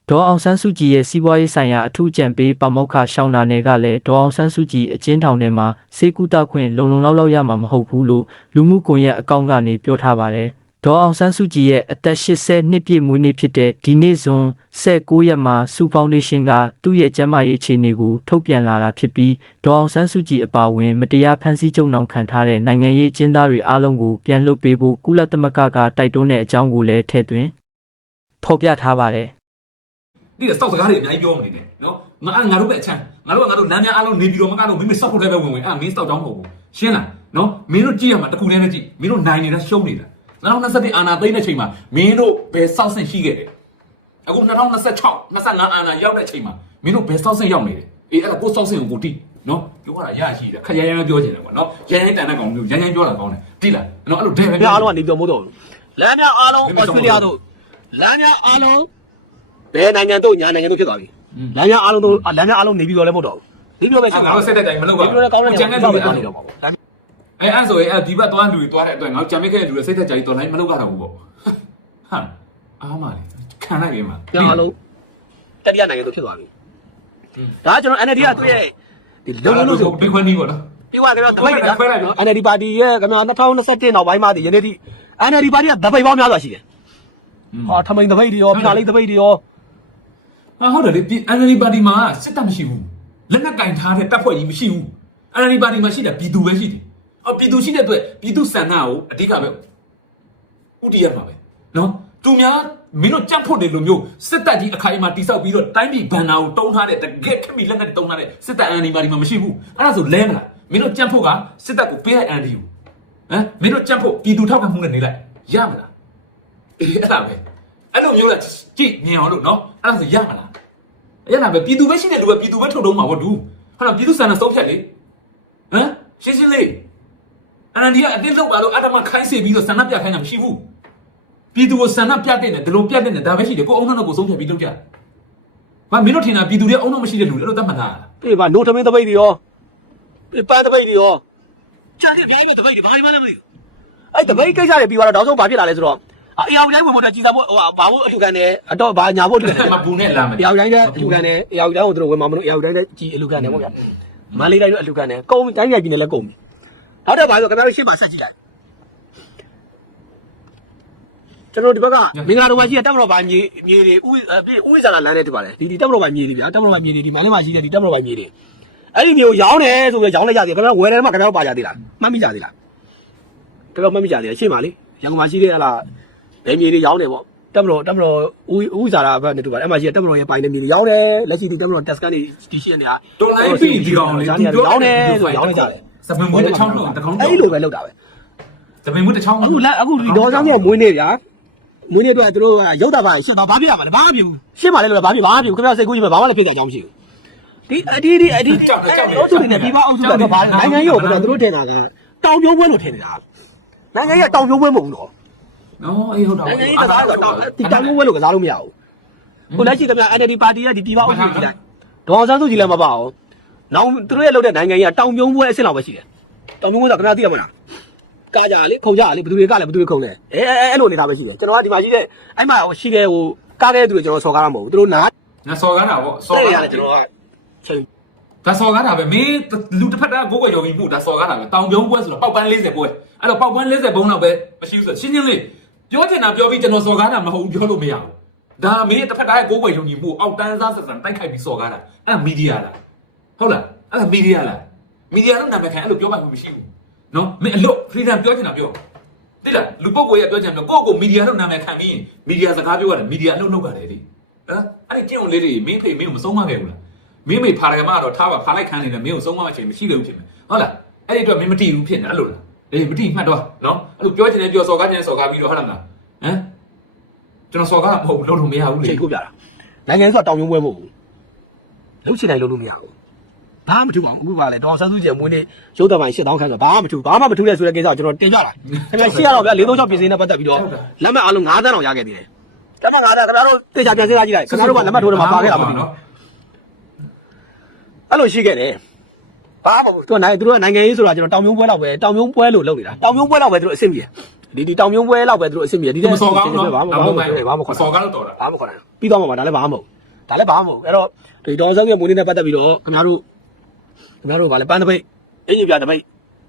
Speaker 2: ဒေါ်အောင်ဆန်းစုကြည်ရဲ့စီးပွားရေးဆိုင်ရာအထူးကြံပေးပမောက္ခရှောင်းနာနယ်ကလည်းဒေါ်အောင်ဆန်းစုကြည်အကျဉ်းထောင်ထဲမှာစေကူတာခွင့်လုံလုံလောက်လောက်ရမှာမဟုတ်ဘူးလို့လူမှုကွန်ရက်အကောင့်ကနေပြောထားပါတယ်။ဒေါ်အောင်ဆန်းစုကြည်ရဲ့အသက်80နှစ်ပြည့်မွေးနေ့ဖြစ်တဲ့ဒီနေ့ဇွန်19ရက်မှာစူဖောင်ဒေးရှင်းကသူ့ရဲ့ကျန်းမာရေးအခြေအနေကိုထုတ်ပြန်လာတာဖြစ်ပြီးဒေါ်အောင်ဆန်းစုကြည်အပါအဝင်မတရားဖန်ဆီးချုပ်နှောင်ခံထားတဲ့နိုင်ငံရေးအကျဉ်းသားတွေအားလုံးကိုပြန်လွှတ်ပေးဖို့ကုလသမဂ္ဂကတိုက်တွန်းတဲ့အကြောင်းကိုလည်းထည့်သွင်းဖော်ပြထားပါတယ်
Speaker 1: ဒီစောက်စကားတွေအများကြီးပြောမနေနဲ့နော်ငါအဲ့ငါတို့ပဲအချမ်းငါတို့ကငါတို့လမ်းများအားလုံးနေပြီးတော့မကတော့မင်းမစောက်ဖို့လည်းပဲဝင်ဝင်အဲ့မင်းစောက်တောင်းမဟုတ်ဘူးရှင်းလားနော်မင်းတို့ကြည့်ရမှာတခုတည်းနဲ့ကြည့်မင်းတို့နိုင်နေတာရှုံးနေတာ2021အာနာသိမ့်တဲ့ချိန်မှာမင်းတို့ဘယ်စောက်ဆင့်ရှိခဲ့တယ်အခု2026 25အာနာရောက်တဲ့ချိန်မှာမင်းတို့ဘယ်စောက်ဆင့်ရောက်နေတယ်အေးအဲ့ဒါကိုစောက်ဆင့်ကိုကိုတိနော်ပြောတာရရှိတယ်ခက်ရရမ်းပြောချင်တယ်ကွာနော်ရမ်းရမ်းတန်တဲ့ကောင်မျိုးရမ်းရမ်းပြောတာကောင်းတယ်တိလားနော်အဲ့လိုဒဲပဲ
Speaker 3: ပြအားလုံးကနေပြောမို့တော့လမ်းများအားလုံးဩစတြေးလျတို့လမ်းများအားလုံး ဘယ်နိုင်ငံတို့ညာနိုင်ငံတို့ဖြစ်သွားပြီလမ်းများအားလုံးတို့လမ်းများအားလုံးနေပြီးတော့လည်းမဟုတ်တော့ဘူးဒီပြောပဲရှိ
Speaker 1: ငါတို့စက်တဲ့တိုင်မလုပ်ပါ
Speaker 3: ဒီပြောလည်းကောင်းတဲ့
Speaker 1: ကျန်တဲ့လူတွေ
Speaker 3: ကော
Speaker 1: အဲ့
Speaker 3: င်းနေ
Speaker 1: လို
Speaker 3: တော့ပါဘူး
Speaker 1: အဲအဲ့ဆိုရင်အဲ့ဒီဘက်သွားလူတွေသွားတဲ့အတွက်ငါတို့ကြံမိခဲ့တဲ့လူတွေစိတ်သက်ကြကြီးတော်လိုက်မလုပ်ကြတော့ဘူးပေါ့ဟာအားမလေးခံလိုက်ရင်မှာ
Speaker 3: ပြအားလုံးတတိယနိုင်ငံတို့ဖြစ်သွားပြီဒါကကျွန်တော် NLD ကသူ့ရဲ့ဒီလုံလုံလို့ဆို
Speaker 1: ဘိခွန်းကြီးပေါ့နော်
Speaker 3: ပြီးသွားကြတော့တပိတ်နော် NLD ပါတီရဲ့ကမ္ဘာ2021နောက်ပိုင်းမှာဒီယနေ့ထိ NLD ပါတီကတပိတ်ပေါင်းများစွာရှိတယ်ဟာထမိန်တပိတ်တွေရောဖျားလေးတပိတ်တွေရော
Speaker 1: ဟာဟုတ်တယ်လေဒီ NLD ပါတီမှာစစ်တပ်မရှိဘူးလက်နက်ကင်ထားတဲ့တပ်ဖွဲ့ကြီးမရှိဘူး NLD ပါတီမှာရှိတဲ့ပြည်သူပဲရှိတယ်အော်ပြည်သူရှိတဲ့အတွက်ပြည်သူစံနာကိုအဓိကပဲဥတီရမှာပဲနော်သူများမင်းတို့ကြက်ဖို့တယ်လို့မျိုးစစ်တပ်ကြီးအခိုင်အမာတိဆောက်ပြီးတော့တိုင်းပြည်ဘန်နာကိုတုံးထားတဲ့တကယ်ခက်မိလက်နဲ့တုံးထားတဲ့စစ်တပ် NLD ပါတီမှာမရှိဘူးအဲ့ဒါဆိုလဲမလားမင်းတို့ကြက်ဖို့ကစစ်တပ်ကိုပေးလိုက် NLD ကိုဟမ်မင်းတို့ကြက်ဖို့ပြည်သူထောက်ခံမှုနဲ့နေလိုက်ရမလားအေးအဲ့ဒါပဲ အဲ့လိုမျိုးလားကြည့်မြင်အောင်လို့နော်အဲ့ဒါဆိုရမလားရတာပဲပြည်သူပဲရှိတဲ့လူပဲပြည်သူပဲထုတ်တော့မှာပေါ့ဒူဟုတ်လားပြည်သူစံနဲ့စုံဖြတ်လေဟမ်ရှင်းရှင်းလေးအန်ဒီကအတင်းလောက်ပါလို့အတ္တမခိုင်းစေပြီးတော့ဆန္ဒပြခိုင်းတာမရှိဘူးပြည်သူကိုဆန္ဒပြတဲ့နဲ့ဒီလိုပြတဲ့နဲ့ဒါပဲရှိတယ်ကိုအုံနောက်ကိုစုံဖြတ်ပြီးလုပ်ကြဘာမင်းတို့ထင်တာပြည်သူတွေအုံနောက်မရှိတဲ့လူတွေအဲ့လိုသတ်မှတ်တာ
Speaker 3: ပြေပါနိုးထမင်းတပိတ်တွေရောပြေပန်းတပိတ်တွေရောကြံတဲ့ပြိုင်မဲ့တပိတ်တွေဘာမှလည်းမသိဘူးအဲ့တပိတ်ကိစ္စတွေပြီးသွားတော့နောက်ဆုံးဘာဖြစ်လာလဲဆိုတော့ အရာတိုင်းဝင်ဖို့တက်ကြည်စားဖို့ဟိုဘာဖို့အလှူခံတယ်အတော့ဘာညာဖို့အလှူခံတယ်
Speaker 1: မပူနဲ့လာမယ်
Speaker 3: အရာတိုင်းလည်းအလှူခံတယ်အရာတိုင်းကိုတို့ဝင်မှာမလို့အရာတိုင်းလည်းကြည်အလှူခံတယ်ပေါ့ဗျာမလေးတိုင်းလည်းအလှူခံတယ်ကုန်းတိုင်းရိုက်ပြည်နယ်လည်းကုန်းပြီနောက်တော့ဘာလို့ခင်ဗျားတို့ရှေ့မှာဆက်ကြည့်လိုက်ကျွန်တော်ဒီဘက်ကမင်္ဂလာတော်မှာရှိတဲ့တပ်မတော်ပိုင်းမြေမြေတွေဥဥဥဇာလာလမ်းနဲ့တူပါတယ်ဒီဒီတပ်မတော်ပိုင်းမြေတွေဗျာတပ်မတော်ပိုင်းမြေတွေဒီမိုင်းလေးမှာရှိတဲ့ဒီတပ်မတော်ပိုင်းမြေတွေအဲ့ဒီမျိုးရောင်းတယ်ဆိုပြီးရောင်းလိုက်ကြသေးတယ်ခင်ဗျားဝယ်တယ်မှာခင်ဗျားတို့ပါကြသေးလားမှတ်မိကြသေးလားခင်ဗျားမှတ်မိကြသေးလားရှေ့မှာလေရန်ကုန်မှာရှိတဲ့ဟလာ ဘယ်မြေတွေရောင်းတယ်ပေါ့တပ်မတော်တပ်မတော်ဥဥဇာလာဘက်နဲ့တူပါတယ်အဲ့မှာရှိတဲ့တပ်မတော်ရဲ့ပိုင်းတဲ့မြေတွေရောင်းတယ်လက်ရှိဒီတပ်မတော်တက်စကန်တွေဒီရှိနေတာ
Speaker 1: တော်လိုင်းပြီးဒီကောင်လေး
Speaker 3: ရောင်းတယ်ရောင်းတယ်ဆိုရောင်းလိုက်ကြတယ်
Speaker 1: စပင်မွေးတစ်ချောင်းလုံးတစ်ကောင်
Speaker 3: အဲ့ဒီလိုပဲလုပ်တာပဲ
Speaker 1: စပင်မွေးတစ်ချောင်း
Speaker 3: အခုလက်အခုဒီဒေါ်စန်းရဲ့မွေးနေ့ဗျာမွေးနေ့အတွက်သူတို့ကရုပ်တာပါရှစ်တော့ဘာဖြစ်ရမှာလဲဘာမှမဖြစ်ဘူးရှင်းပါလေလို့ဘာဖြစ်ဘာမှမဖြစ်ဘူးခင်ဗျားစိတ်ကူးကြည့်မယ်ဘာမှလည်းဖြစ်တဲ့အကြောင်းမရှိဘူးဒီအဒီဒီအဒီအုပ်စုတွေနဲ့ဒီပါအုပ်စုကတော့ဘာနိုင်ငံရေးကိုကတော့သူတို့ထင်တာကတောင်ပြုံးပွဲလို့ထင်နေတာနိုင်ငံရေးကတောင်ပြုံးပွဲမဟုတ်ဘူးနော်
Speaker 1: နော်အေးဟုတ်တာ
Speaker 3: နိုင်ငံရေးကစားတော့ဒီတောင်ပြုံးပွဲလို့ကစားလို့မရဘူးခုလက်ရှိခင်ဗျာ NLD ပါတီရဲ့ဒီပြည်ပအုပ်စုကြီးလိုက်ဒေါ်စန်းစုကြည်လည်းမပါအောင်နောက်သူတို့ရဲ့လုပ်တဲ့နိုင်ငံရေးကတောင်ပြုံးပွဲအဆင့်လောက်ပဲရှိတယ်တောင်ပြုံးပွဲဆိုခင်ဗျားသိရမလားကကြလေခုံကြလေဘယ်သူတွေကလဲဘယ်သူတွေခုံလဲအဲအဲအဲ့လိုနေတာပဲရှိတယ်ကျွန်တော်ကဒီမှာရှိတဲ့အဲ့မှာရှိတဲ့ဟိုကားတဲ့သူတွေကျွန်တော်ဆော်ကားတာမဟုတ်ဘူးသူတို့နား
Speaker 1: ငါစော်ကားတာပေါ့စော်
Speaker 3: တဲ့
Speaker 1: ကား
Speaker 3: ရတယ်ကျွန်တော်ကချိန်
Speaker 1: ဒါစော်ကားတာပဲမင်းလူတစ်ဖက်သားကိုကိုရော်ပြီးမှုဒါစော်ကားတာပဲတောင်ပြုံးပွဲဆိုတော့ပေါက်ပန်း40ပွဲအဲ့တော့ပေါက်ပန်း40ဘုံတော့ပဲမရှိဘူးဆိုရှင်းရှင်းလေး ပြောချင်တာပြောပြီးကျွန်တော်စော်ကားတာမဟုတ်ဘူးပြောလို့မရဘူးဒါမင်းတစ်ဖက်သားရဲ့ကိုကိုရော်ပြီးမှုအောက်တန်းစားဆက်ဆံတိုက်ခိုက်ပြီးစော်ကားတာအဲ့မီဒီယာလားဟုတ်လားအဲ့မီဒီယာလားမီဒီယာတော့နာမည်ခံအဲ့လိုပြောပါမှမရှိဘူးနော်မင်းအလို့ freedom ပြောချင်တာပြောတိလားလူပုဂ္ဂိုလ်ရဲ့ပြောချင်တာကိုကိုမီဒီယာလို့နာမည်ခံပြီးမီဒီယာစကားပြောရတယ်မီဒီယာအလုပ်လုပ်ရတယ်ဒီဟမ်အဲ့ဒီကျင့်ုံလေးတွေမင်းဖေမင်းကိုမဆုံးမခဲ့ဘူးလားမင်းမေဖာရကမတော့ထားပါဖာလိုက်ခန်းနေတယ်မင်းကိုဆုံးမအချိန်မရှိခဲ့ဘူးဖြစ်မယ်ဟုတ်လားအဲ့ဒီအတွက်မင်းမတိဘူးဖြစ်နေအဲ့လိုလား အေးမတိမှတ်တော့နော်အဲ့လိုပြောချင်တယ်ပြောစော်ကားချင်တယ်စော်ကားပြီးတော့ဟုတ်လားမလားဟမ်ကျွန်တော်စော်ကားမဟုတ်ဘူးလို့လို့မရဘူးလေ
Speaker 3: ချိန်ကိုပြတာနိုင်ငံရေးဆိုတောင်ပြုံးပွဲမဟုတ်ဘူးလှုပ်ချင်တိုင်းလုပ်လို့မရဘူးဘာမှမထူပါဘူးအခုကလည်းဒေါ်ဆန်းစုကြည်မွေးနေ့ရုပ်တပိုင်း8000ခန်းဆိုဘာမှမထူဘာမှမထူတဲ့ဆိုတဲ့ကိစ္စကိုကျွန်တော်တင်ပြလာခင်ဗျာရှေ့ရတော့ဗျာ436ပြင်စင်းနဲ့ပတ်သက်ပြီးတော့လက်မှတ်အားလုံး9သန်းအောင်ရခဲ့သေးတယ်လက်မှတ်9သန်းခင်ဗျားတို့တေချာပြန်စဉ်းစားကြည့်လိုက်ခင်ဗျားတို့ကလက်မှတ်ထိုးတယ်မှာပါခဲ့တာမသိဘူးအဲ့လိုရှိခဲ့တယ် ဘာမဟုတ်သူကနိုင်သူတို့ကနိုင်ငံရေးဆိုတာကျွန်တော်တောင်မြုံပွဲလောက်ပဲတောင်မြုံပွဲလို့လုပ်နေတာတောင်မြုံပွဲလောက်ပဲသူတို့အဆင်ပြေဒီဒီတောင်မြုံပွဲလောက်ပဲသူတို့အဆင်ပြေဒီတဲ့
Speaker 1: မစော်ကားနော်
Speaker 3: ဘာမှဘာမှဘာမှခေါ်
Speaker 1: စော်ကားလို့တော်တာ
Speaker 3: ဘာမှခေါ်တယ်ပြီးတော့မှပါဒါလည်းဘာမှမဟုတ်ဒါလည်းဘာမှမဟုတ်အဲ့တော့ဒီဒေါ်ဆောင်ရဲ့မွေးနေ့နဲ့ပတ်သက်ပြီးတော့ခင်ဗျားတို့ခင်ဗျားတို့ဗာလဲပန်းတပိတ်အင်ဂျင်ပြတပိတ်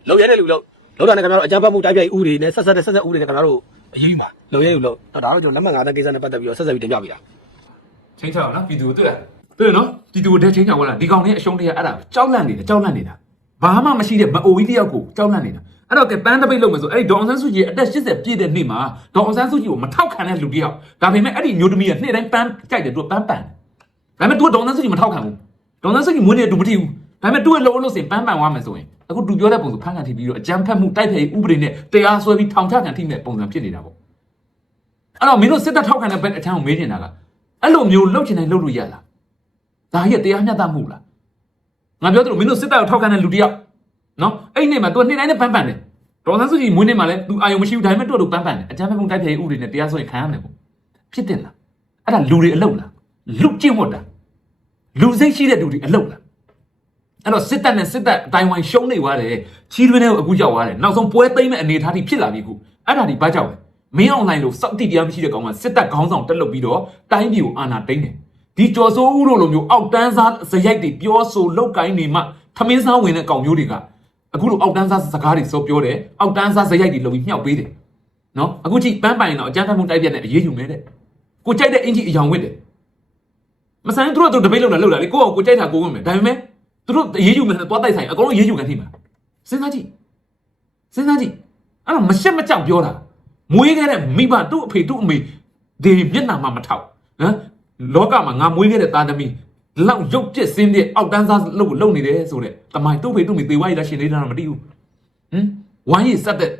Speaker 3: လုံရတဲ့လူလို့လောက်တာနဲ့ခင်ဗျားတို့အကြမ်းဖက်မှုတိုက်ပြိုင်ဥပဒေနဲ့ဆက်ဆက်တဲ့ဆက်ဆက်ဥပဒေနဲ့ခင်ဗျားတို့အရေးယူမှာလုံရဲယူလို့ဒါတော့ကျွန်တော်လက်မှတ်5တန်းကိစ္စနဲ့ပတ်သက်ပြီးတော့ဆက်ဆက်ပြီးတင်ပြပေးတာ
Speaker 1: ချင်းချောက်နော်ပြည်သူကိုတွေ့လား တွေ့နော်ပြည်သူကိုတဲချင်းချောက်ဝင်လာဒီကောင်လေးအရှုံးတွေကအဲ့ဒါကြောက်လန့်နေတာကြောက်လန့်နေတာဘာမှမရှိတဲ့မအိုကြီးတယောက်ကိုကြောက်လန့်နေတာအဲ့တော့ကပန်းတပိတ်လုပ်မယ်ဆိုအဲ့ဒီဒေါအောင်ဆန်းစုကြည်အသက်80ပြည့်တဲ့နေ့မှာဒေါအောင်ဆန်းစုကြည်ကိုမထောက်ခံတဲ့လူတယောက်ဒါပေမဲ့အဲ့ဒီမျိုးသမီးကနေ့တိုင်းပန်းကြိုက်တယ်သူကပန်းပန်ဒါပေမဲ့သူကဒေါအောင်ဆန်းစုကြည်မထောက်ခံဘူးဒေါအောင်ဆန်းစုကြည်မွေးနေ့တူမထီဘူးဒါပေမဲ့သူ့ရဲ့လုံးလို့စင်ပန်းပန်သွားမယ်ဆိုရင်အခုသူပြောတဲ့ပုံစံဖန်ခံထိပြီးတော့အကြမ်းဖက်မှုတိုက်ဖျက်ရေးဥပဒေနဲ့တရားစွဲပြီးထောင်ချခံထိမဲ့ပုံစံဖြစ်နေတာပေါ့အဲ့တော့မင်းတို့စစ်တပ်ထောက်ခံတဲ့ဘက်အထမ်းကိုမေးနေတာကအဲ့လိုမျိုးလှုပ်ချင်တိုင်းလှုပ်လို့ရလား ဒါကြီးကတရားမျှတမှုလားငါပြောသလိုမင်းတို့စစ်တပ်ကိုထောက်ခံတဲ့လူတစ်ယောက်နော်အဲ့ဒီနေ့မှာ तू နေ့တိုင်းနဲ့ပန်းပန်းတယ်ဒေါ်ဆန်းစုကြည်မွေးနေ့မှာလဲ तू အာယုံမရှိဘူးဒါပေမဲ့သူ့တို့ပန်းပန်းတယ်အကြမ်းဖက်မှုတိုက်ဖျက်ရေးဥပဒေနဲ့တရားစွဲခံရမယ်ပေါ့ဖြစ်တယ်လားအဲ့ဒါလူတွေအလုပ်လားလူကျင့်ဝတ်တာလူစိတ်ရှိတဲ့လူတွေအလုပ်လားအဲ့တော့စစ်တပ်နဲ့စစ်တပ်အတိုင်းဝိုင်းရှုံးနေသွားတယ်ချီးတွင်းတွေကိုအခုရောက်သွားတယ်နောက်ဆုံးပွဲသိမ်းမဲ့အနေအထားထိဖြစ်လာပြီခုအဲ့ဒါဒီဘာကြောင့်လဲမင်းအွန်လိုင်းလို့စောက်တိတရားမရှိတဲ့ကောင်ကစစ်တပ်ခေါင်းဆောင်တက်လုပ်ပြီးတော့တိုင်းပြည်ကိုအာဏာသိမ်းတယ် ဒီကြော်စိုးဦးတို့လိုမျိုးအောက်တန်းစားဇယိုက်တွေပြောဆိုလောက်ကိုင်းနေမှသမင်းစားဝင်တဲ့ကောင်မျိုးတွေကအခုလိုအောက်တန်းစားစကားတွေစောပြောတယ်အောက်တန်းစားဇယိုက်တွေလုပ်ပြီးမြှောက်ပေးတယ်နော်အခုကြည့်ပန်းပိုင်တော့အကြမ်းဖက်မှုတိုက်ပြက်နဲ့အရေးယူမယ်တဲ့ကိုကြိုက်တဲ့အင်ကြီးအယောင်ဝစ်တယ်မဆိုင်သူတို့ကသူတပိတ်လောက်လာလောက်လာလေကိုကကိုကြိုက်တာကိုဝင်မယ်ဒါပေမဲ့သူတို့အရေးယူမယ်ဆိုတော့တိုက်ဆိုင်အကုန်လုံးအရေးယူခံထိမှာစဉ်းစားကြည့်စဉ်းစားကြည့်အဲ့တော့မရှက်မကြောက်ပြောတာမွေးခဲ့တဲ့မိဘသူ့အဖေသူ့အမေဒီမျက်နှာမှမထောက်ဟမ် လောကမှာငါမွေးခဲ့တဲ့သားသမီးလောက်ရုပ်ပြစ်စင်းပြစ်အောက်တန်းစားလုပ်ကိုလုပ်နေတယ်ဆိုတဲ့တမိုင်းသူ့ဖေသူ့မေသေဝါးရည်လားရှင်နေတာတော့မသိဘူးဟမ်ဝိုင်းရည်ဆက်တဲ့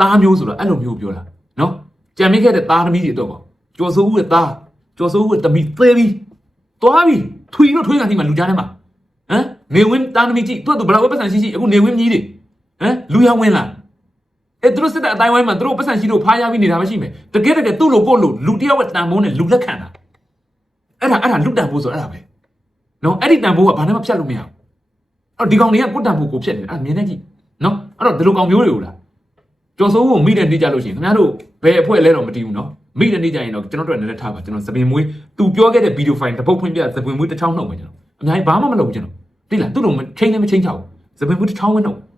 Speaker 1: သားမျိုးဆိုတော့အဲ့လိုမျိုးပြောတာနော်ကြံမိခဲ့တဲ့သားသမီးတွေတော့ပေါ့ကျော်စိုးဦးရဲ့သားကျော်စိုးဦးရဲ့သမီးသေးပြီးသွားပြီထွေလို့ထွေးကန်ဒီမှာလူကြားထဲမှာဟမ်နေဝင်းသားသမီးကြည့်သူ့သူဘယ်လောက်ပဲပတ်စံရှိရှိအခုနေဝင်းမြည်တယ်ဟမ်လူရောင်းဝင်လားအဲသူတို့စစ်တဲ့အတိုင်းဝိုင်းမှာသူတို့ပတ်စံရှိလို့ဖားရပြီးနေတာမရှိမယ်တကယ်တကယ်သူ့လိုကိုယ့်လိုလူတစ်ယောက်ရဲ့တန်ဖိုးနဲ့လူလက်ခံတာ အဲ့ဒါအဲ့ဒါလူတန်ဖိုးဆိုအဲ့ဒါပဲနော်အဲ့ဒီတန်ဖိုးကဘာနဲ့မှဖြတ်လို့မရဘူးအဲ့တော့ဒီကောင်တွေကကိုယ့်တန်ဖိုးကိုဖြတ်နေတယ်အဲ့ဒါမြင်နေကြည့်နော်အဲ့တော့ဒီလိုကောင်မျိုးတွေကိုလားကျော်စိုးကိုမိတဲ့နေ့ကြလို့ရှိရင်ခင်ဗျားတို့ဘယ်အဖွဲ့လဲတော့မတည်ဘူးနော်မိတဲ့နေ့ကြရင်တော့ကျွန်တော်တို့လည်းထားပါကျွန်တော်သပင်မွေးသူပြောခဲ့တဲ့ဗီဒီယိုဖိုင်တစ်ပုတ်ဖွင့်ပြသပင်မွေးတစ်ချောင်းနှုတ်ပဲကျွန်တော်အများကြီးဘာမှမလုပ်ဘူးကျွန်တော်သိလားသူ့လိုချင်းလည်းမချင်းချောက်သပင်မွေးတစ်ချောင်းပဲနှုတ်နော်